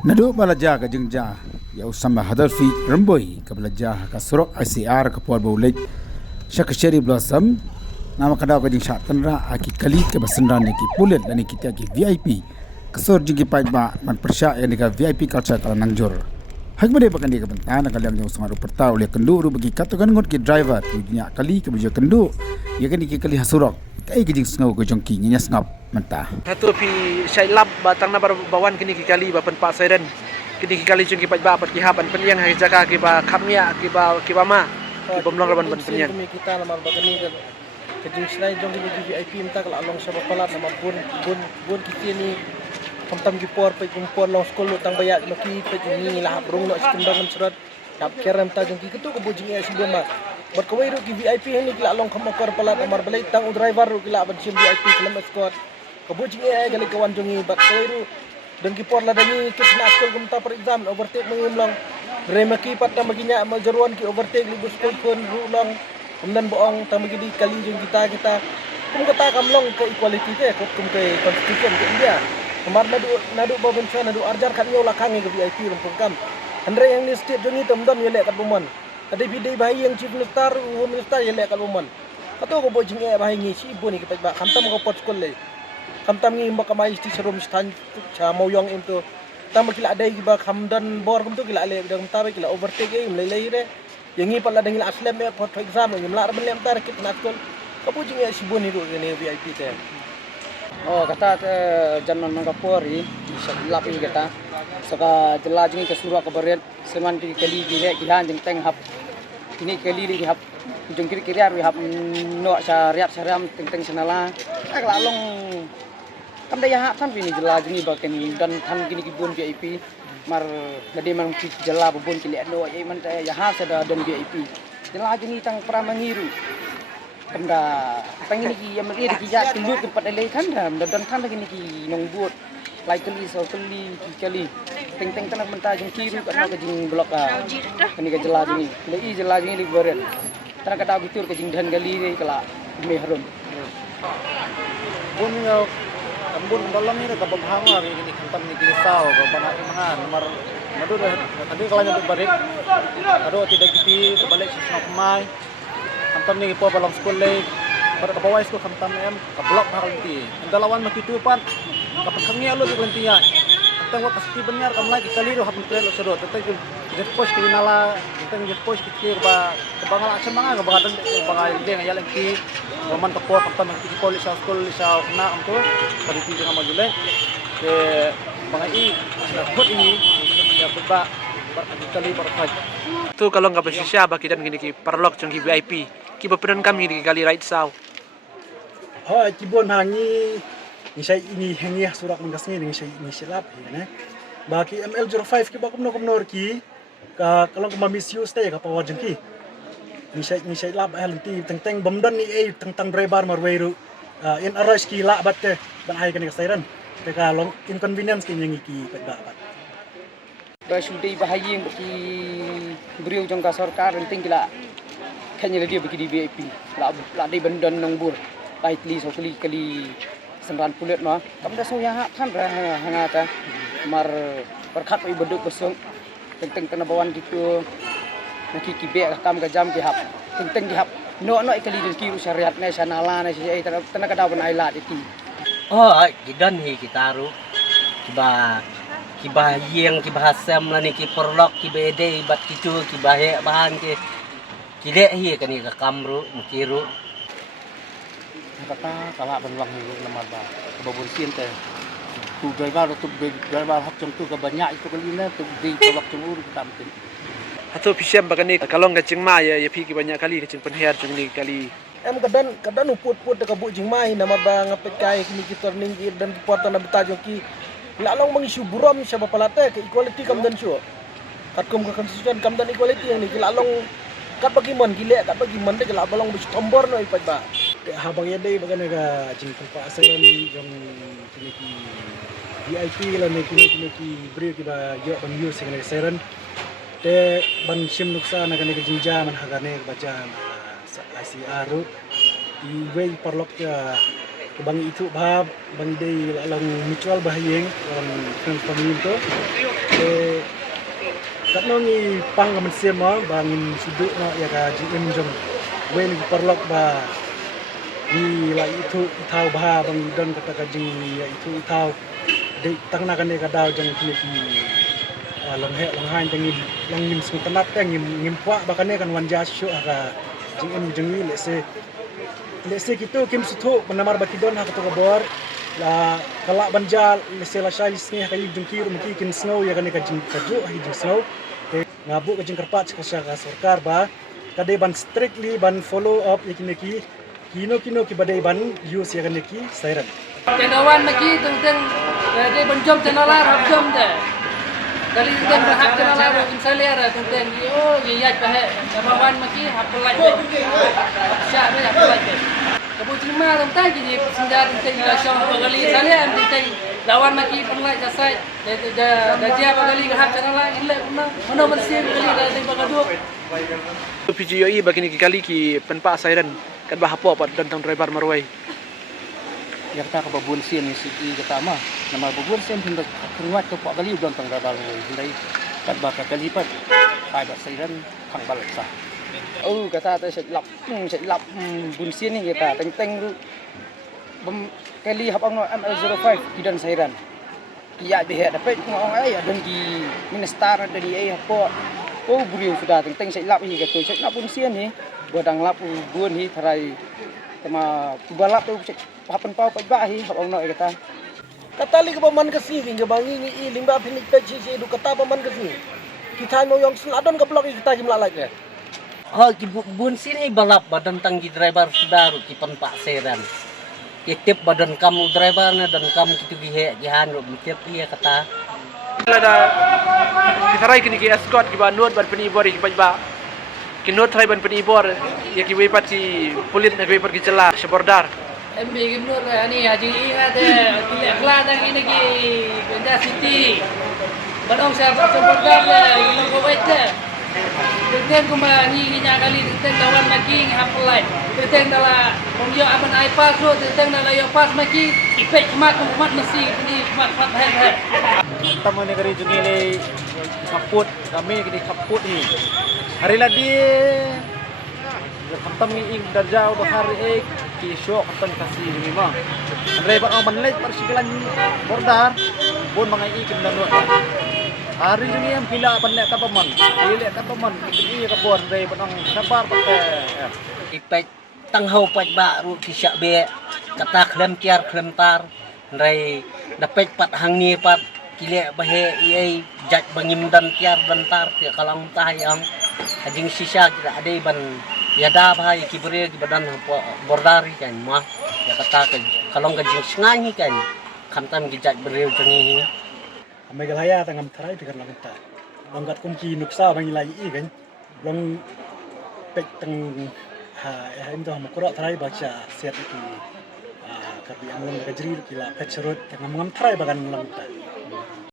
Nadu balaja ka jengja ya usama hadalfi remboi ka balaja ka surok ICR ka puar baulik syak cherry blossom nama kada ka jeng shat tanra aki kali ke basendran ki pulet dan kita ki VIP kesor jigi pai ba man persya yang ka VIP culture kala nangjor hak bade pakan dia ka bentana kali yang usama perta oleh kendu ru bagi katakan ngot ki driver punya kali ke bejo kendu ya kan ki kali hasurok kai ki jeng sngau ko jongki nya ngap mentah Hatu pi syailab batang na bawan kini kikali bapan pak siren kini kikali chung kipat ba pat kihapan penyang hai jaka ki ba khamya ki ba ma ki bomlong raban ban penyang kami kita lamar bagani kan kejing snai jong kini VIP minta kalau along sabab palat nama bun kita ni kamtam ki por pe kumpor long skolo tang bayat maki pe ni lah brung no skendang surat kap kerem ta jong ki ketu ko bujing es bema bar ko wairu ki VIP ni kila along kamakor palat amar balai tang driver ru kila ban sim VIP kelam escort kabujing gali kawan jongi bat koiru dengki por la dani kitna skol gumta per exam overtake mengimlang remaki patna maginya majaruan ki overtake li skol kon rulang kemudian boong tamagi di kali jong kita kum kata kamlong ke equality te kum ke constitution ke India kemar nadu babun sa nadu arjar kan yo lakangi ke VIP rumpung kam andre yang ni state jongi temdam yele kat buman ada bidai bayi yang chief minister home minister yele kat buman atau ko bojing bayi ngi si boni kita ba kamtam ko pot skol le kamtam ngi mbaka mai sti serum stan cha moyong into tam kila adai giba kamdan bor kum tu kila ale dang tabe kila overtake im lei re yangi pala dang ila aslem me for exam ngi mlar ben lem tar kit nakol kapujing ya sibon hidu ni VIP te oh kata janman mangapori lapi kata saka jelajing ke surah ke barat seman di kali gile gilan jeng teng hap ini kali li hap jong kiri kiri ar hap no syariat syariam teng senala ak lalong kam daya hap tan bini jelajing ni baken dan tan kini kibun VIP mar gade man ki jela bubun kili no ai man ya hap sada dan VIP jelajing ni tang pramangiru kamda tang ini ki yang iri ki ya tunduk tempat ele kan dan tan lagi ni ki nong buat lai kali so kali teng tanah mentah jeng kiru kan ke jeng blok kini ke jelajing ni lei jelajing ni barat tan kata bitur ke jeng dan gali ni kala mehron bun ambun dalam ni ka pamhanga ni kantam ni kisau ka bangak mangan mar madu tadi kalau nyampe barik ado tidak giti balik sesnak mai kantam ni po balang school le pada ka bawai school kantam em ka blok hal ti dalawan makitupan ka pangkangi alo di kuntiya tang wa pasti benar kam lagi kali ro hapun tren sedot tetep jet post ki nala tang jet post ki ba bangal action mga ka bangal bangal de ngayalan ki roman to po kantam ki polis school sa na amto tadi ti nga majule ke bangai na put ini ya ba kali berfaj tu kalau nggak bersisya baki dan kini ki parlok chung ki VIP ki bapenan kami di kali right saw ha kibon hangi ni sai ini hangi surak mengasni ni sai ini silap ne baki ML05 ki bakum no komnor ki ka kalau kuma misuse te ka power jengki ni sai lab LT teng bomdan ni teng driver marweru in aras ki la batte ban ai kan kasairan ka long inconvenience ki nyangi ki ba Rasudai bahaying bagi beriu jong ka sarkar renting kila kanya dia bagi di VIP la dei bandan nongbur paitli so kali senran pulet no kam da so ya kan hangata mar perkhat oi beduk besung teng bawan gitu naki kibe kam ka jam ki hap teng ki hap no kali di kiru syariat nasional na si tanah kada ban ai lat itu oh gidan hi kitaru kibahayeng kibahasam la ni kiporlok kibede bat kicu kibahe bahan kide hi kani ka kamru mukiru kata kala banwang ni lamar ba babun sin te tu driver hak jong tu ka banyak itu kali na tu di tolak jong ur kita mungkin atau pisiam bakani kalau nggak ceng ma ya pi ki banyak kali kecing penher chung ni kali em kadan uput ka bujing mai nama ba ngapet kai kini kita turning dan porta na betajong ki lalong mengisu buram siapa pelate ke equality kam dan syo katkum ke konstitusi kam dan equality yang ni lalong kat bagi man gile kat bagi man de la balong bis tombor no ipat ba habang yade bagana ka jing pa asaran jong kini ki VIP la ne kini ki bri ki ba yo ban yu sing ne seran te ban sim nuksa na kani ka jingja man hagane baca ICR di way parlok ya bang itu bab bang day alang mutual bahayeng orang family itu kat nongi pang kaman sema bangin sudut no ya ka jim jong wen perlok ba ni la itu itau bah bang don kata ka jing ya itu itau de tangna kan ka daw jang kini ki long hain tengin long nim sung tanap teng ngim kwa ba kan kan wanja shu ka jing jong ni lese gitu kim sutu menamar bakidon ha ka bor la kala banjal lese la shais ni ka jing kir mungkin kin snow ya kan ka jing kaju ha jing snow ngabu ka jing kerpat ka sarkar ba kade ban strictly ban follow up yakini ki kino ki badai ban use ya kan ki siren Tenawan lagi tentang dia benjom tenalar habjom dah. Dari tentang berhak tenalar insalir tentang oh iya bahaya. Tenawan lagi hapelat. Siapa yang hapelat? Kamu terima tentang jadi senjata tentang langsung bergali insalir tentang lawan lagi pengelak jasad. Dia bergali hak tenalar ini mana mesti bergali dari bergaduh. PGOE bagini kali ki penpa siren kan bahapo pat tentang driver marwai. Ya kita ke babun sim si kita mah nama babun sim hendak keruat ke pak kali udah tanggal baru hendak kat bakal kali pat hai bat siren khang balik sah kata tu set lap bun sim ni kita teng tu kali hab ang ML05 kidan siren iya behe dapat ngong ai adon di ministar dari ai apa buriu sudah teng set lap hi kata set lap bun sim ni bodang lap bun hi tharai tema kubalap tu hapan pau pai bahi hab ono kata Katali ka paman kasi hingga bangi ni iling ba pinik pe si du kata paman kasi. Kita mo yang seladon ka blok kita himlalak ya. Oh, ki bun sini balap badan tanggi driver sudaru ki penpa seran. Kitip badan kamu driver na dan kamu kitu bihe jihan ro mitip iya kata. Ada kita rai kini ki escort ki ba nod ban penibor ki ba. Ki nod trai ban penibor ya ki wepat ki pulit na wepat ki celah sebordar. MB gimnur ani haji ada kila dan ini ki Benda City. Badong saya sebordar ini ko wete. Tentang kuma ni nya kali tentang lawan maki haplai. Tentang dala pemio aban ai pas ro tentang dala yo pas maki ipek mat mesti ni mat he. Tama ni kari jungi ni kaput kami kini kaput ni. Hari ladi Kamtam ni ing darjau bahar ek ki syok kamtam kasih ni mah. Andre ba ang manlet persikalan bordar bon mga ikim na no. Hari ni am pila panle ka paman. Pila ka paman ki ka bon re ba ang sabar pa. Ipek tanghau pat ba ru ki syak be kata klem tiar klem tar rai dapat pat hang ni pat kile bahe iai jat bangim dan tiar bentar ti kalang tayang ajing sisa kita ada ban ya dah bahaya kibere ki badan bordari kan mah ya kata kalau gajing sengangi kan kamtam gijat beriu tengi amai galaya tangam tarai dengan langta langgat kumki nuksa bangi lai i kan long pek tang ha endo makura tarai baca siat iki kabi amlong gajri kila pecurut tangam ngam tarai bagan langta